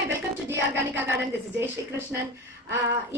Hi, welcome to DR Ganika Garden. This is Jay Shri Krishnan.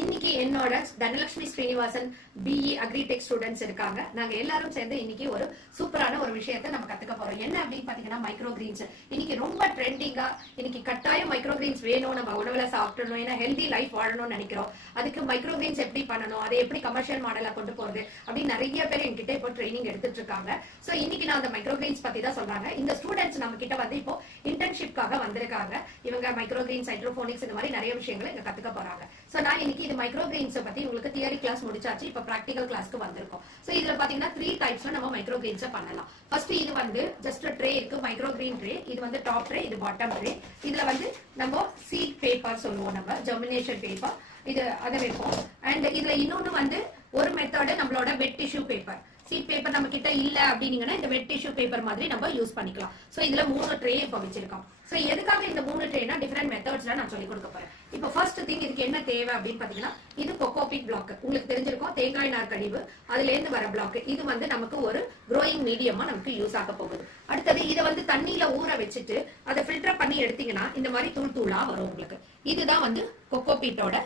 இன்னைக்கு என்னோட Dhanalakshmi Srinivasan BE agritech students இருக்காங்க. நாங்க எல்லாரும் சேர்ந்து இன்னைக்கு ஒரு சூப்பரான ஒரு விஷயத்தை நம்ம கத்துக்க போறோம். என்ன அப்படின்னு பாத்தீங்கன்னா மைக்ரோ கிரீன்ஸ். இன்னைக்கு ரொம்ப ட்ரெண்டிங்கா இன்னைக்கு கட்டாயம் மைக்ரோ கிரீன்ஸ் வேணும், நம்ம உணவுல சாப்பிடணும், ஏன்னா ஹெல்தி லைஃப் வாழணும்னு நினைக்கிறோம். அதுக்கு மைக்ரோ கிரீன்ஸ் எப்படி பண்ணணும், அதை எப்படி கமர்ஷியல் மாடலா கொண்டு போறது அப்படின்னு நிறைய பேர் என்கிட்ட இப்போ ட்ரைனிங் எடுத்துட்டு இருக்காங்க. சோ இன்னைக்கு நான் அந்த மைக்ரோ கிரீன்ஸ் பத்தி தான் சொல்றாங்க. இந்த ஸ்டூடெண்ட்ஸ் நம்ம கிட்ட வந்து இப்போ இன்டர்ன்ஷிப்காக வந்திருக்காங்க. இவங்க மைக்ரோ கிரீன்ஸ், ஹைட்ரோபோனிக்ஸ் இந்த மாதிரி நிறைய விஷயங்களை இங்க கத்துக்க போறாங்க. சோ நான் இன்னைக்கு இது மைக்ரோ கிரீன்ஸ் பத்தி உங்களுக்கு தியரி கிளாஸ் முடிச்சாச்சு, இப்ப பிராக்டிகல் கிளாஸ்க்கு வந்திருக்கோம். சோ இதுல பாத்தீங்கன்னா 3 டைப்ஸ்ல நம்ம மைக்ரோ கிரீன்ஸ் பண்ணலாம். ஃபர்ஸ்ட் இது வந்து ஜஸ்ட் ட்ரே இருக்கு, மைக்ரோ கிரீன் ட்ரே. இது வந்து டாப் ட்ரே, இது பாட்டம் ட்ரே. இதுல வந்து நம்ம சீட் பேப்பர் சொல்லுவோம், நம்ம ஜெர்மினேஷன் பேப்பர், இது அதை வைப்போம். அண்ட் இதுல இன்னொன்னு வந்து ஒரு மெத்தட் நம்மளோட wet tissue paper. Sheet paper நம்ம கிட்ட இல்ல அப்படினீங்கன்னா இந்த வெட் டிஷ்யூ பேப்பர் மாதிரி நம்ம யூஸ் பண்ணிக்கலாம். சோ இதுல 3 ட்ரே இப்ப வச்சிருக்கோம். சோ எதுக்காக இந்த 3 ட்ரேனா டிஃபரண்ட் மெத்தட்ஸ்ல நான் சொல்லி கொடுக்க போறேன். இப்போ ஃபர்ஸ்ட் திங் இதுக்கு என்ன தேவை அப்படின்னு பாத்தீங்கன்னா, இது கொக்கோபிட் பிளாக். உங்களுக்கு தெரிஞ்சிருக்கும், தேங்காய் நார் கழிவு, அதுல இருந்து வர பிளாக். இது வந்து நமக்கு ஒரு க்ரோயிங் மீடியமா நமக்கு யூஸ் ஆக போகுது. அடுத்தது இதை வந்து தண்ணியில ஊற வச்சுட்டு அதை ஃபில்டர் பண்ணி எடுத்தீங்கன்னா இந்த மாதிரி தூள் தூளா வரும் உங்களுக்கு. இதுதான் வந்து கொக்கோபிட்டோட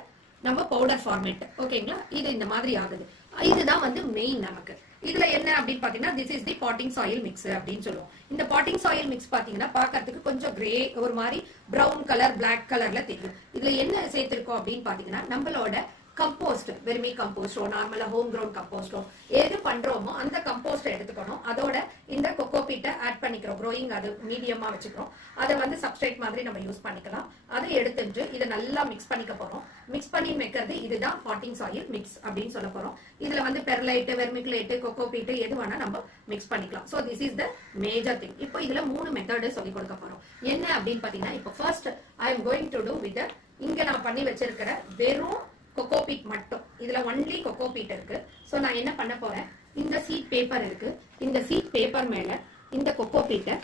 நம்ம பவுடர் ஃபார்மேட். ஓகேங்களா, இது இந்த மாதிரி ஆகுது. இதுதான் வந்து மெயின் நமக்கு. இதுல என்ன அப்படின்னு பாத்தீங்கன்னா, this is the potting soil mix அப்படின்னு சொல்லுவோம். இந்த பாட்டிங் சாயில் மிக்ஸ் பாத்தீங்கன்னா பாக்கிறதுக்கு கொஞ்சம் கிரே, ஒரு மாதிரி பிரவுன் கலர், பிளாக் கலர்ல தெரியும். இதுல என்ன சேர்த்திருக்கோம் அப்படின்னு பாத்தீங்கன்னா, நம்மளோட கம்போஸ்ட், வெர்மி கம்போஸ்டோ, நார்மலா ஹோம் கிரவுண்ட் கம்போஸ்டோ எது பண்றோமோ அந்த கம்போஸ்ட் எடுத்துக்கணும். அதோட இந்த கொக்கோபீட்டை ஆட் பண்ணிக்கிறோம். க்ரோயிங் அது மீடியமா வச்சுக்கிறோம். அதை வந்து சப்ஸ்ட்ரேட் மாதிரி நம்ம யூஸ் பண்ணிக்கலாம். அதை எடுத்துட்டு இதை நல்லா மிக்ஸ் பண்ணிக்க போறோம். மிக்ஸ் பண்ணி வைக்கிறது இதுதான் பாட்டிங் சாயில் மிக்ஸ் அப்படின்னு சொல்ல போறோம். இதுல வந்து பெர்லைட், வெர்மிகுலேட், கொக்கோபீட் எது வேணா நம்ம மிக்ஸ் பண்ணிக்கலாம். So this is the major thing. இப்போ இதுல 3 மெத்தட் சொல்லி கொடுக்க போறோம். என்ன அப்படின்னு பாத்தீங்கன்னா, இப்போ first I am going to do with இங்க நான் பண்ணி வச்சிருக்கிற வெறும் கொக்கோபீட் மட்டும். இதுல ஒன்லி கொக்கோபீட் இருக்கு. சோ நான் என்ன பண்ண போறேன், இந்த சீட் பேப்பர் இருக்கு, இந்த சீட் பேப்பர் மேல இந்த கொக்கோபீட்டை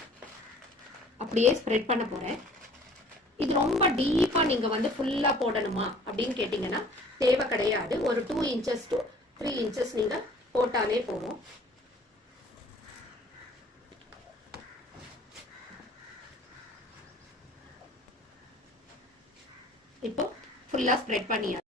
அப்படியே ஸ்ப்ரெட் பண்ண போறேன். இது ரொம்ப டீப்பா நீங்க வந்து ஃபுல்லா போடணுமா அப்படின்னு கேட்டீங்கன்னா தேவை கிடையாது. ஒரு 2 inches to 3 inches நீங்க போட்டாலே போதும். இப்போ ஃபுல்லா ஸ்ப்ரெட் பண்ணியா.